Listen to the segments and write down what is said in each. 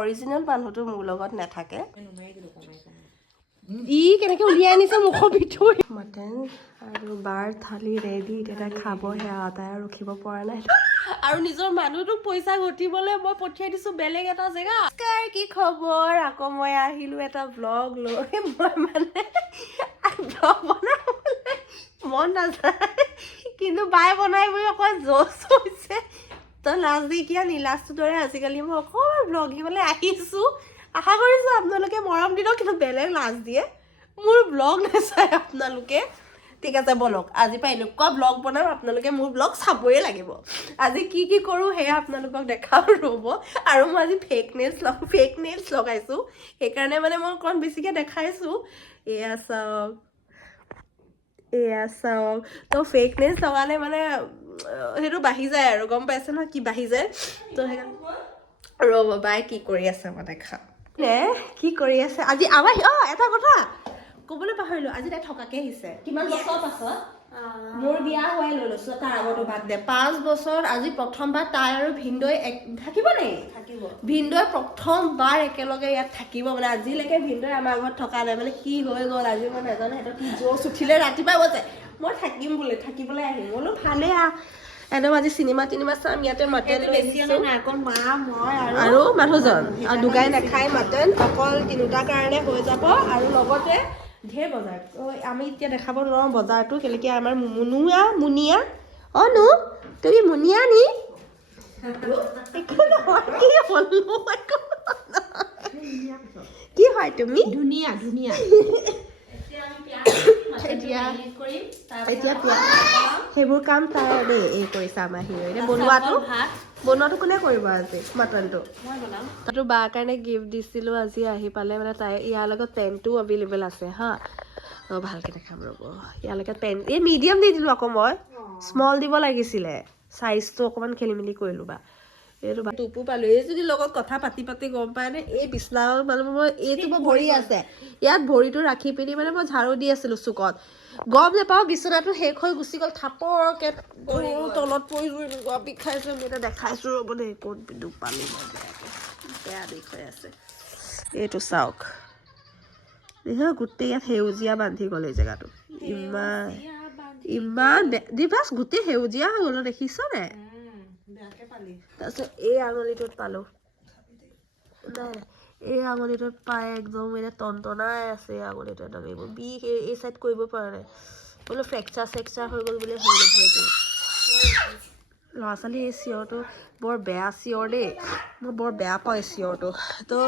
original মানুহটো মোৰ লগত নাথাকে ই কেনেকৈ উলিয়াই আনিছে মুখৰ ভিতৰত মটন আৰু বাৰ থালি ৰেডি এতিয়া খাব সেয়া তাই ৰখিব পৰা নাই আৰু নিজৰ মানুহটোক পইচা ঘটিবলৈ মই পঠিয়াই দিছোঁ বেলেগ এটা জেগা কি খবৰ আকৌ মই আহিলোঁ এটা ব্লগ লৈ মই মানে ব্লগ বনাবলৈ মন নাযায় কিন্তু বাই বনাই বুলি অকণ জোচ হৈছে তো নাজিকিয়া নীলাজটোৰ দৰে আজিকালি মই অকণমান ব্লগ দিবলৈ আহিছোঁ আশা কৰিছোঁ আপোনালোকে মৰম দিনক কিন্তু বেলেগ লাজ দিয়ে মোৰ ব্লগ নাচায় আপোনালোকে ঠিক আছে বলক আজিৰ পৰা এনেকুৱা ব্লগ বনাম আপোনালোকে মোৰ ব্লগ চাবই লাগিব আজি কি কি কৰোঁ সেয়া আপোনালোকক দেখাওঁ ৰ'ব আৰু মই আজি ফেক নেইলছ লগাইছোঁ সেইকাৰণে মানে মই অকণ বেছিকৈ দেখাইছোঁ এয়া চাওক তো ফেক নেইলছ লগালে মানে সেইটো বাঢ়ি যায় আৰু গম পাইছে নহয় কি বাঢ়ি যায় তো সেইকাৰণে ৰ'ব বাই কি কৰি আছে মই দেখাম নে কি কৰি আছে আজি আমাৰ এটা কথা ক'বলৈ পাহৰিলোঁ আজি তাই থকাকে আহিছে কিমান বছৰ পাছত মোৰ বিয়া হোৱাই লৈ লৈছোঁ তাৰ আগতো বাদ দে 5 বছৰ আজি প্ৰথমবাৰ তাই আৰু ভিনদৈ থাকিব নেকি থাকিব ভিনদৈ প্ৰথমবাৰ একেলগে ইয়াত থাকিব মানে আজিলৈকে ভিনদৈ আমাৰ ঘৰত থকা নাই মানে কি হৈ গ'ল আজি মই নাজানো সিহঁতৰ কি জোচ উঠিলে ৰাতিপুৱা গৈছে মই থাকিম বুলি থাকিবলৈ আহিম বোলো ভালে একদম আজি চিনেমা চাম ইয়াতে মটন আৰু মানুহজন আৰু দুগাই নাখায় মটন অকল 3টাৰ কাৰণে হৈ যাব আৰু লগতে ঢেৰ বজাৰ আমি এতিয়া দেখাব নোৱাৰোঁ বজাৰটো কেলেকি আমাৰ মুনিয়া নো তুমি মুনিয়া নি কি হয় তুমি ধুনীয়া এতিয়া সেইবোৰ কাম তাই দেই এই কৰিছে আমাৰ হিৰোইনে বনোৱাটো কোনে কৰিব আজি মটনটো তাতো বাৰ কাৰণে গিফ্ট দিছিলোঁ আজি আহি পালে মানে তাই ইয়াৰ লগত পেণ্টটো এভেইলেবল আছে হা ভালকৈ দেখাম ৰ'ব ইয়াৰ লগত পেণ্ট এই মিডিয়াম দি দিলোঁ আকৌ মই স্মল দিব লাগিছিলে চাইজটো অকণমান খেলি মেলি কৰিলোঁ বা এইটো টোপো পালোঁ এই যদি লগত কথা পাতি গম পায় নে এই বিছনাত মানে মই এইটো মোৰ ভৰি আছে ইয়াত ভৰিটো ৰাখি পিনি মানে মই ঝাৰু দি আছিলোঁ চুকত গম নাপাওঁ বিচনাটো শেষ হৈ গুচি গ'ল থাপৰকৈ তলত পৰিলোঁ এনেকুৱা বিষাইছে মই এতিয়া দেখাইছোঁ ৰ'ব দেই ক'ত দুখ পালোঁ মই বেয়া বিষ হৈ আছে এইটো চাওক গোটেই ইয়াত সেউজীয়া বান্ধি গ'ল এই জেগাটো ইমান দিবাছ গোটেই সেউজীয়া হৈ গ'ল দেখিছনে তাৰপিছত এই আঙুলিটোত পালোঁ নাই এই আঙুলিটোত পাই একদম এতিয়া টনটনাই আছে এই আঙুলিটো একদম এইবোৰ বিষ এই চাইড কৰিব পৰা নাই বোলো ফ্ৰেকচাৰ হৈ গ'ল বুলি ভাবিলোঁ ভৰিটো ল'ৰা ছোৱালী এই চিঞৰটো বৰ বেয়া চিঞৰ দেই মই বৰ বেয়া পাওঁ এই চিঞৰটো তো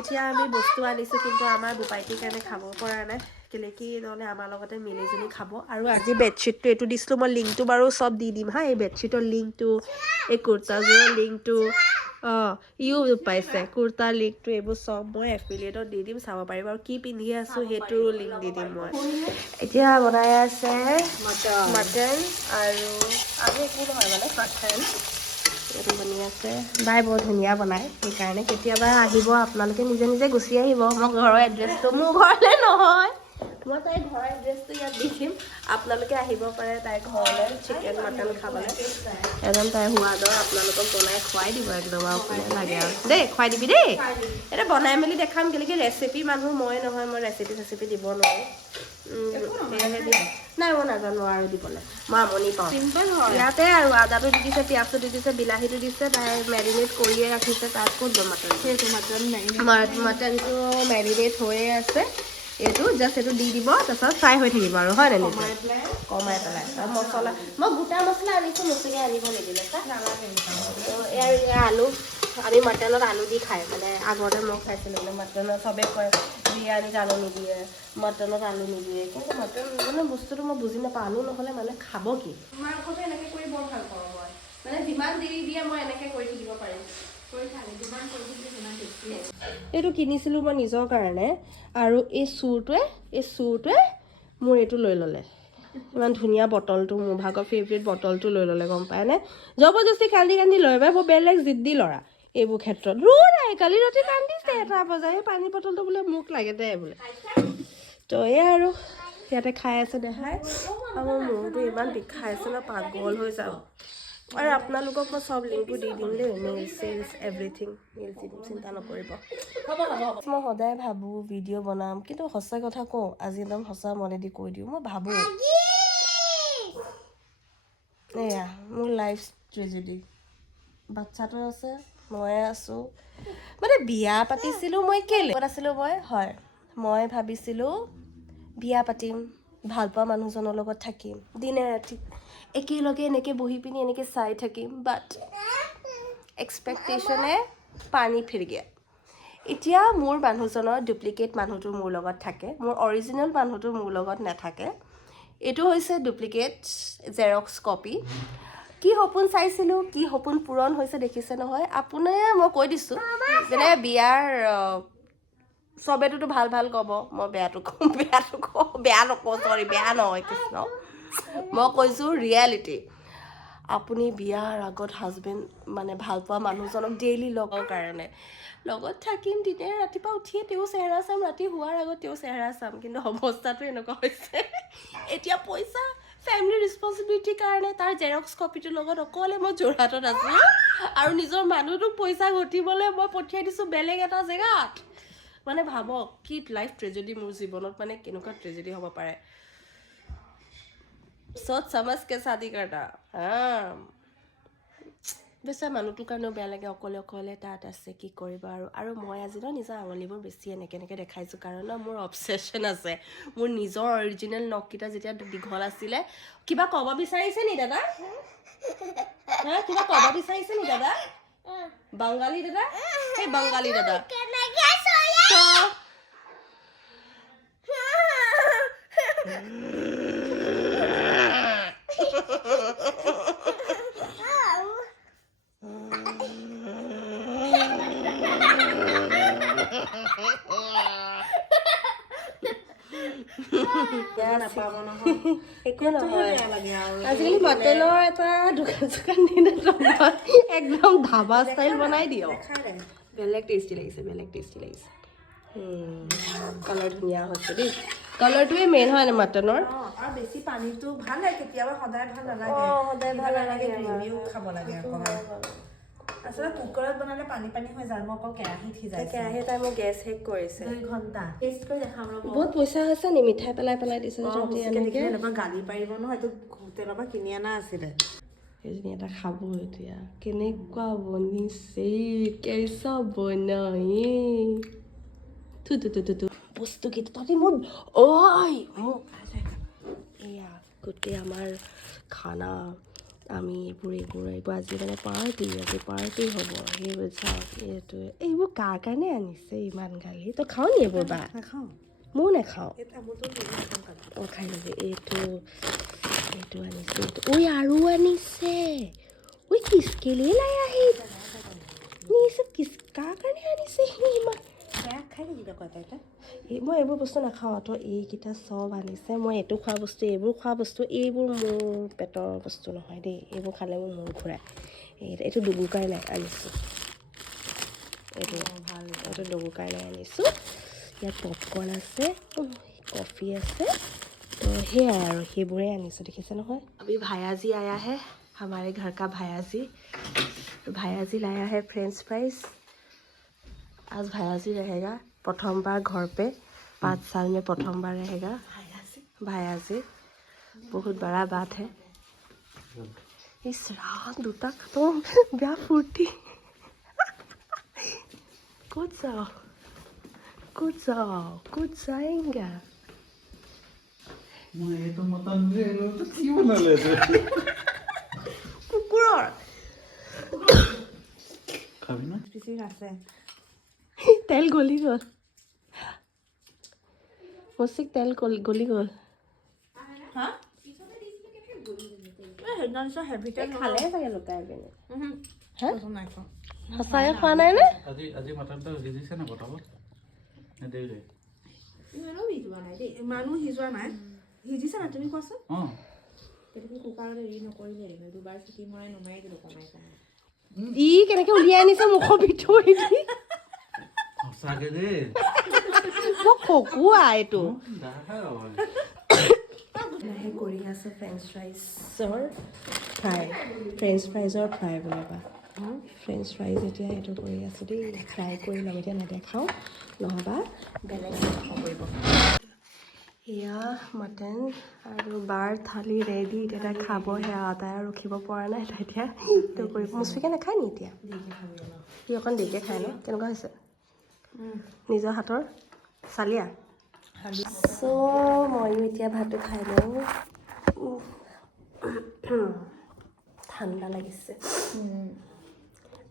এতিয়া আমি বস্তু আনিছোঁ কিন্তু আমাৰ বোপাইটিৰ কাৰণে খাব পৰা নাই কেলেকি নহ'লে আমাৰ লগতে মিলিজুলি খাব আৰু আজি বেডশ্বীটটো এইটো দিছিলোঁ মই লিংকটো বাৰু চব দি দিম হা এই বেডশ্বীটৰ লিংকটো এই কুৰ্তাযোৰৰ লিংকটো ইও পাইছে কুৰ্তাৰ লিংকটো এইবোৰ চব মই এফিলিয়েটত দি দিম চাব পাৰিব আৰু কি পিন্ধি আছোঁ সেইটোৰো লিংক দি দিম মই এতিয়া বনাই আছে মটন আৰু একো নহয় মানে মটন এইটো বনি আছে বাই বৰ ধুনীয়া বনায় সেইকাৰণে কেতিয়াবা আহিব আপোনালোকে নিজে গুচি আহিব মই ঘৰৰ এড্ৰেছটো মোৰ ঘৰলৈ নহয় মই তাইৰ ঘৰৰ এড্ৰেছটো ইয়াত দি দিম আপোনালোকে আহিব পাৰে তাইৰ ঘৰলৈ চিকেন মটন খাবলৈ একদম তাইৰ সোৱাদৰ আপোনালোকক বনাই খুৱাই দিব একদম আৰু কোনে লাগে আৰু দেই খুৱাই দিবি দেই এতিয়া বনাই মেলি দেখাম কেলেকি ৰেচিপি মানুহ মই নহয় মই ৰেচিপি দিব নোৱাৰোঁ সেয়াহে দিয়া নাই মই নাজানো আৰু দিবলৈ মই আমনি পাওঁ ইয়াতে আৰু আদাটো দি দিছে পিঁয়াজটো দি দিছে বিলাহীটো দিছে তাই মেৰিনেট কৰিয়ে ৰাখিছে তাত ক'ত মটন মটনটো মেৰিনেট হৈয়ে আছে এইটো জাষ্ট এইটো দি দিব তাৰপিছত ফ্ৰাই হৈ থাকিব আৰু হয় নাই কমাই পেলাই আৰু মছলা মই গোটা মছলা আনিছোঁ মছলা আনিব নিদিলে এয়া আলু আমি মটনত আলু দি খায় মানে আগতে মই খাইছিলোঁ মানে মটনত চবেই কয় বিৰিয়ানীত আলু নিদিয়ে মটনত আলু নিদিয়ে কিন্তু মটন মানে বস্তুটো মই বুজি নাপাওঁ আলু নহ'লে মানে খাব কি মাংসটো এনেকৈ কৰি বৰ ভাল পাওঁ মই মানে যিমান দেৰি দিয়ে মই এনেকৈ কৰি থাকিব পাৰিম এইটো কিনিছিলোঁ মই নিজৰ কাৰণে আৰু এই চুৰটোৱে মোৰ এইটো লৈ ল'লে ইমান ধুনীয়া বটলটো মোৰ ভাগৰ ফেভৰেট বটলটো লৈ ল'লে গম পায়নে জবৰদস্তি কান্দি লৈ পাই মই বেলেগ জিদ্দি ল'ৰা এইবোৰ ক্ষেত্ৰত নাই কালি ৰাতি কান্দিছে 1 বজাত এই পানী বটলটো বোলে মোক লাগে দে বোলে তো এই আৰু ইয়াতে খাই আছে দেখাই আৰু মোৰ মূৰটো ইমান বিষাইছে ন পাগল হৈ যাওঁ আৰু আপোনালোকক মই চব লিংকটো দি দিম দেই নেইল চেইলছ এভৰিথিং নেইল চিন্তা নকৰিব মই সদায় ভাবোঁ ভিডিঅ' বনাম কিন্তু সঁচা কথা কওঁ আজি একদম সঁচা মনেদি কৈ দিওঁ মই ভাবোঁ এয়া মোৰ লাইফ ট্ৰেজেডি বাচ্চাটো আছে ময়ে আছোঁ মানে বিয়া পাতিছিলোঁ মই কেলৈ আছিলোঁ হয় মই ভাবিছিলোঁ বিয়া পাতিম ভাল পোৱা মানুহজনৰ লগত থাকিম দিনে ৰাতি একেলগে এনেকৈ বহি পিনি এনেকৈ চাই থাকিম বাট এক্সপেক্টেশ্যনে পানী ফিৰিগে এতিয়া মোৰ মানুহজনৰ ডুপ্লিকেট মানুহটো মোৰ লগত থাকে মোৰ অৰিজিনেল মানুহটো মোৰ লগত নাথাকে এইটো হৈছে ডুপ্লিকেট জেৰক্স কপি কি সপোন চাইছিলোঁ কি সপোন পূৰণ হৈছে দেখিছে নহয় আপুনি মই কৈ দিছোঁ যেনে বিয়াৰ চবেতো ভাল ভাল ক'ব মই বেয়া নকওঁ চৰি বেয়া নহয় কৃষ্ণ মই কৈছোঁ ৰিয়েলিটি আপুনি বিয়াৰ আগত হাজবেণ্ড মানে ভাল পোৱা মানুহজনক ডেইলি লগৰ কাৰণে লগত থাকিম দিনে ৰাতিপুৱা উঠিয়ে তেওঁ চেহেৰা চাম ৰাতি শোৱাৰ আগত তেওঁ চেহেৰা চাম কিন্তু অৱস্থাটো এনেকুৱা হৈছে এতিয়া পইচা ফেমিলি ৰেছপনচিবিলিটিৰ কাৰণে তাৰ জেৰক্স কপিটোৰ লগত অকলে মই যোৰহাটত আছোঁ আৰু নিজৰ মানুহটোক পইচা ঘটিবলৈ মই পঠিয়াই দিছোঁ বেলেগ এটা জেগাত মানে ভাবক কি লাইফ ট্ৰেজেডি মোৰ জীৱনত মানে কেনেকুৱা ট্ৰেজেডি হ'ব পাৰে सोच समझ के शादी करना বেচা মানুহটোৰ কাৰণেও বেয়া লাগে অকলে অকলে তাত আছে কি কৰিব আৰু মই আজি নিজৰ আঙুলিবোৰ বেছি এনেকৈ দেখাইছোঁ কাৰণ ন মোৰ অবছেশ্যন আছে মোৰ নিজৰ অৰিজিনেল নখকেইটা যেতিয়া দীঘল আছিলে কিবা ক'ব বিচাৰিছে নি দাদা কিবা ক'ব বিচাৰিছে নি দাদা বাঙালী দাদা সেই বাঙালী দাদা আজিকালি মটনৰ এটা দোকান একদম ধাবা ষ্টাইল বনাই দিয়ক বেলেগ টেষ্টি লাগিছে কালাৰ ধুনীয়া হৈছে দেই কালাৰটোৱে মেইন হয় মটনৰ আৰু বেছি পানীটো ভাল লাগে কেতিয়াবা সদায় ভাল নালাগে গ্ৰেভিও খাব লাগে আচলতে কুকাৰত বনালে পানী হৈ যায় মই অকল কেৰাহীত সিজাইছোঁ কেৰাহীত মোৰ গেছ শেষ কৰিছে 2 ঘণ্টা টেষ্ট কৰি দেখাম ৰ'ব বহুত পইচা হৈছে নি মিঠাই পেলাই দিছে এনেকুৱা গালি পাৰিব নহয় এইটো হোটেলৰ পৰা কিনি অনা আছিলে সেইজনী এটা খাব এতিয়া কেনেকুৱা বনিছে কেঁচা বনাই বস্তুকেইটা তাতে মোৰ মোক এয়া গোটেই আমাৰ খানা আমি এইবোৰ আজি মানে পাৰ্টি হ'ব সেইবোৰ চাওক এইবোৰ কাৰ কাৰণে আনিছে ইমান গালি তই খাওঁ নি এইবোৰ বা নাখাওঁ ময়ো নাখাওঁ অঁ খাই ল'বি এইটো আনিছে আৰু আনিছে কিচকেলে লাই আহি কাৰ কাৰণে আনিছে ইমান মই এইবোৰ বস্তু নাখাওঁ তই এইকেইটা চব আনিছে মই এইটো খোৱা বস্তু এইবোৰ মোৰ পেটৰ বস্তু নহয় দেই এইবোৰ খালে মোৰ মূৰ ঘূৰাই এইটো ডুগুৰ কাৰণে আনিছোঁ এইটো ডুগুৰ কাৰণে আনিছোঁ ইয়াত পপকৰ্ণ আছে কফি আছে তো সেয়াই আৰু সেইবোৰেই আনিছোঁ দেখিছে নহয় अभी भाया जी आया है हमारे घर का भाया जी लाया है फ्रेंच फ्राइज आज भाया जी रहेगा प्रथम बार घर पे 5 साल में प्रथम बार रहेगा भाया जी बहुत बड़ा बात है इस रात दूता खत्म ब्याह फूर्ती कुछ जाएंगे मैं ये तो मटन रे तो क्यों ना ले दे कुकुर खाबी ना পিছি আছে তেল গলি গ'ল মচিক তেল গলি গ'ল হা সেইদিনা নিচিনা হেভি তেল খালে চাগে লুকাই পিনে হা সঁচাকৈ খোৱা নাই নে আজি মটনটো সিজিছে না পটাপট নে দেৰি ইমানো সিজোৱা নাই সিজিছে না তুমি কোৱাচোন ই কেনেকৈ উলিয়াই আনিছে মুখৰ ভিতৰেদি সঁচাকে দে মোক খকুৱা এইটো দেখা লাহে কৰি আছে ফ্ৰেঞ্চ ফ্ৰাইজৰ ফ্ৰাই ফ্ৰেঞ্চ ফ্ৰাইজৰ ফ্ৰাই বোলে বা ফ্ৰেঞ্চ ফ্ৰাইজ এতিয়া এইটো কৰি আছোঁ দেই ফ্ৰাই কৰি ল'ম এতিয়া নেদেখাওঁ নহ'বা বেলেগ খাব পৰিব এয়া মটন আৰু বাৰ থালি ৰেডি এতিয়া খাব সেয়া তাই ৰখিব পৰা নাই তাই এতিয়া এইটো কৰিব মুচফিকে নাখায় নি এতিয়া সি অকণ দেৰিকৈ খায় ন কেনেকুৱা হৈছে নিজৰ হাতৰ চালিয়া চ' ময়ো এতিয়া ভাতটো খাই লওঁ ঠাণ্ডা লাগিছে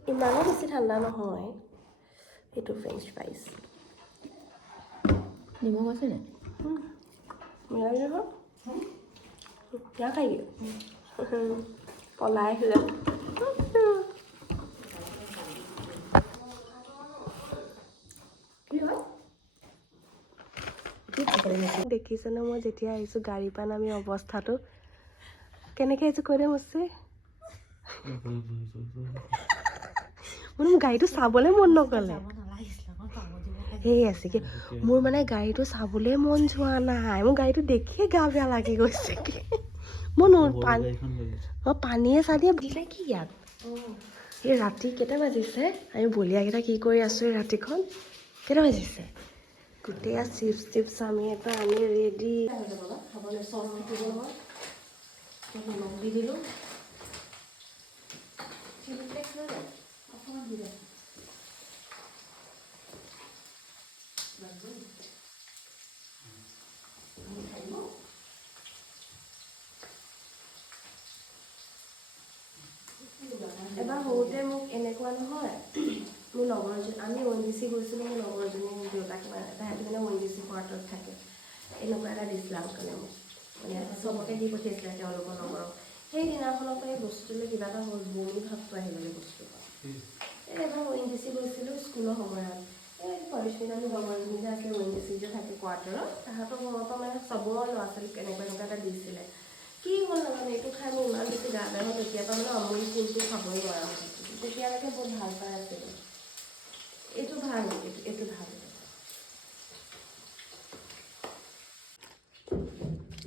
ইমানো বেছি ঠাণ্ডা নহয় এইটো ফ্ৰেঞ্চ ফ্ৰাইজ নিমখ আছে নে মিলাই নহয় কিয় খাই পলাই আহিলে কি হয় দেখিছেনে মই যেতিয়া আহিছোঁ গাড়ীৰ পৰা নামি অৱস্থাটো কেনেকৈ আহিছোঁ কৈ দে মচি মোৰ গাড়ীটো চাবলৈ মন নগ'লে সেই আছে কি মোৰ মানে গাড়ীটো চাবলৈ মন যোৱা নাই মোৰ গাড়ীটো দেখিয়ে গা বেয়া লাগি গৈছে কি মই পানীয়ে চানীয়ে দিলে কি ইয়াত এই ৰাতি কেইটা বাজিছে আমি বলিয়াকেইটা কি কৰি আছোঁ এই ৰাতিখন কেইটা বাজিছে গোটেই চিপছ টিপছ আমি এটা আনি ৰেডি খাবলৈ চচ থাকিব নহয় নিমখ দি দিলোঁ এবাৰ সৰুতে মোক এনেকুৱা নহয় মোৰ লগৰজনী আমি ONGC গৈছিলোঁ মোৰ লগৰজনী দেউতাক তাহাঁতি মানে ONGC কোৱাৰ্টাৰত থাকে এনেকুৱা এটা দিছিলে আংকলে মোক মানে চবকে দি পঠিয়াইছিলে তেওঁলোকৰ লগৰক সেইদিনাখনৰ পৰা এই বস্তুটোলৈ কিবা এটা হ'ল বমি ভাৱটো আহিলে বস্তুটো এবাৰ ONGC গৈছিলোঁ স্কুলৰ সময়ত এই পৰিস্মিতালী লগৰজনী যে আছে ONGC যে থাকে কোৱাৰ্টাৰত তাহাঁতৰ ঘৰৰ পৰা মানে চবৰ ল'ৰা ছোৱালীক এনেকুৱা এটা দিছিলে কি হ'ল মানে এইটো খাই মোৰ ইমান বেছি গা বেয়া হ'ল তেতিয়াৰ পৰা মানে অমুল কুলটো খাবই নোৱাৰা হ'ল তেতিয়ালৈকে বহুত ভাল পাই আছিলোঁ এইটো ভাল এইটো ভাল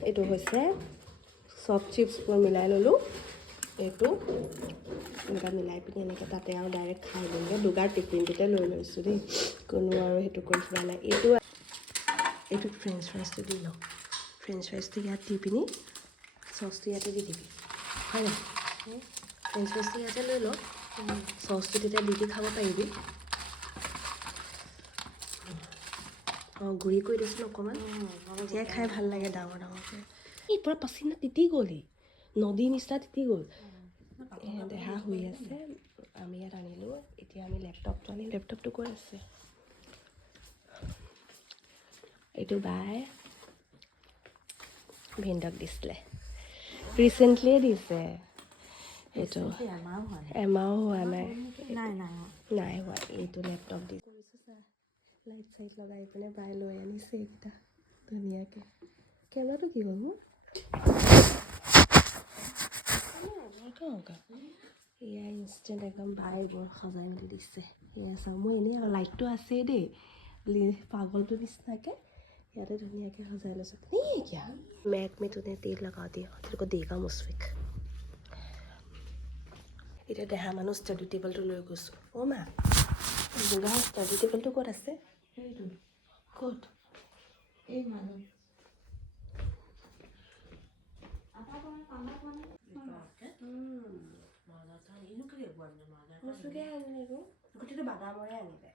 এইটো হৈছে চফ চিপছবোৰ মিলাই ল'লোঁ এইটো এনেকৈ মিলাই পিনি এনেকৈ তাতে আৰু ডাইৰেক্ট খাই দিমগৈ দুগাৰ টিফিনটোতে লৈ লৈছোঁ দেই কোনো আৰু সেইটো কৰি থোৱা নাই এইটো ফ্ৰেঞ্চ ফ্ৰাইজটো দি লওঁ ফ্ৰেঞ্চ ফ্ৰাইজটো ইয়াত দি পিনি চচটো ইয়াতে দি দিবি হয় নাই ফ্ৰেঞ্চ ফ্ৰাইজটো ইয়াতে লৈ লওঁ চচটো তেতিয়া দি খাব পাৰিবি অঁ গুড়ি কৰি দিছোঁ অকণমান তেতিয়াই খাই ভাল লাগে ডাঙৰ ডাঙৰকৈ এই পূৰা পাচিনা তিতি গ'লি নদী নিচিনা তিতি গ'ল দেহা শুই আছে আমি ইয়াত আনিলোঁ এতিয়া আমি লেপটপটো আনিম লেপটপটো ক'ত আছে এইটো বাই ভিনদক দিছিলে ৰিচেণ্টলিয়ে দিছে এইটো এমাহো হোৱা নাই নাই হোৱা এইটো লেপটপ দি কৰিছোঁ চা লাইট চাইট লগাই পিনে বাই লৈ আনিছে এইকেইটা ধুনীয়াকৈ কেমেৰাটো কি হ'ল মোৰ এয়া ইনষ্টেণ্ট একদম বাই বৰ সজাই মেলি দিছে এয়া চাওঁ মোৰ এনেই আৰু লাইটটো আছেই দেই পাগলটো নিচিনাকৈ ইয়াতে ধুনীয়াকৈ সজাই লৈছোঁ नहीं क्या मैट में तूने तेल लगा दिया तेरे को देगा मुस्फिक এতিয়া দেহা মানুহ ষ্টাডি টেবলটো লৈ গৈছোঁ অ' মা যোগা ষ্টাডি টেবলটো ক'ত আছে ক'ত এই মানুহ মুচুকে আনিলে গোটেইটো বাদামৰে আনিলে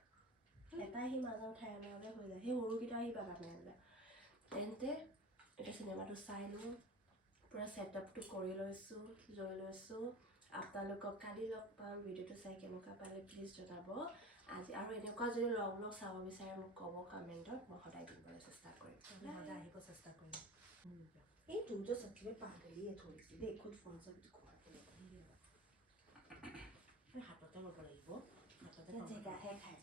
এটাই সি মাজৰ খাই আনালে হৈ যায় সেই সৰুকেইটা সি বাদামে আনিলে তেন্তে এতিয়া চিনেমাটো চাই লওঁ পূৰা ছেটআপটো কৰি লৈছোঁ লৈ লৈছোঁ আপোনালোকক কালি লগ পাম ভিডিঅ'টো চাই কেনেকুৱা পালে প্লিজ জনাব আজি আৰু এনেকুৱা যদি লগ চাব বিচাৰে মোক ক'ব কমেণ্টত মই সদায় দিবলৈ চেষ্টা কৰিম সদায় আহিব চেষ্টা কৰিম এই তুমটো সবচে পাগলি है थोड़ी सी देखो फोन से भी घुमा के हाथते ল'ব লাগিব হাততে জেগাহে খাই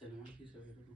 চেনেমা কি চাবি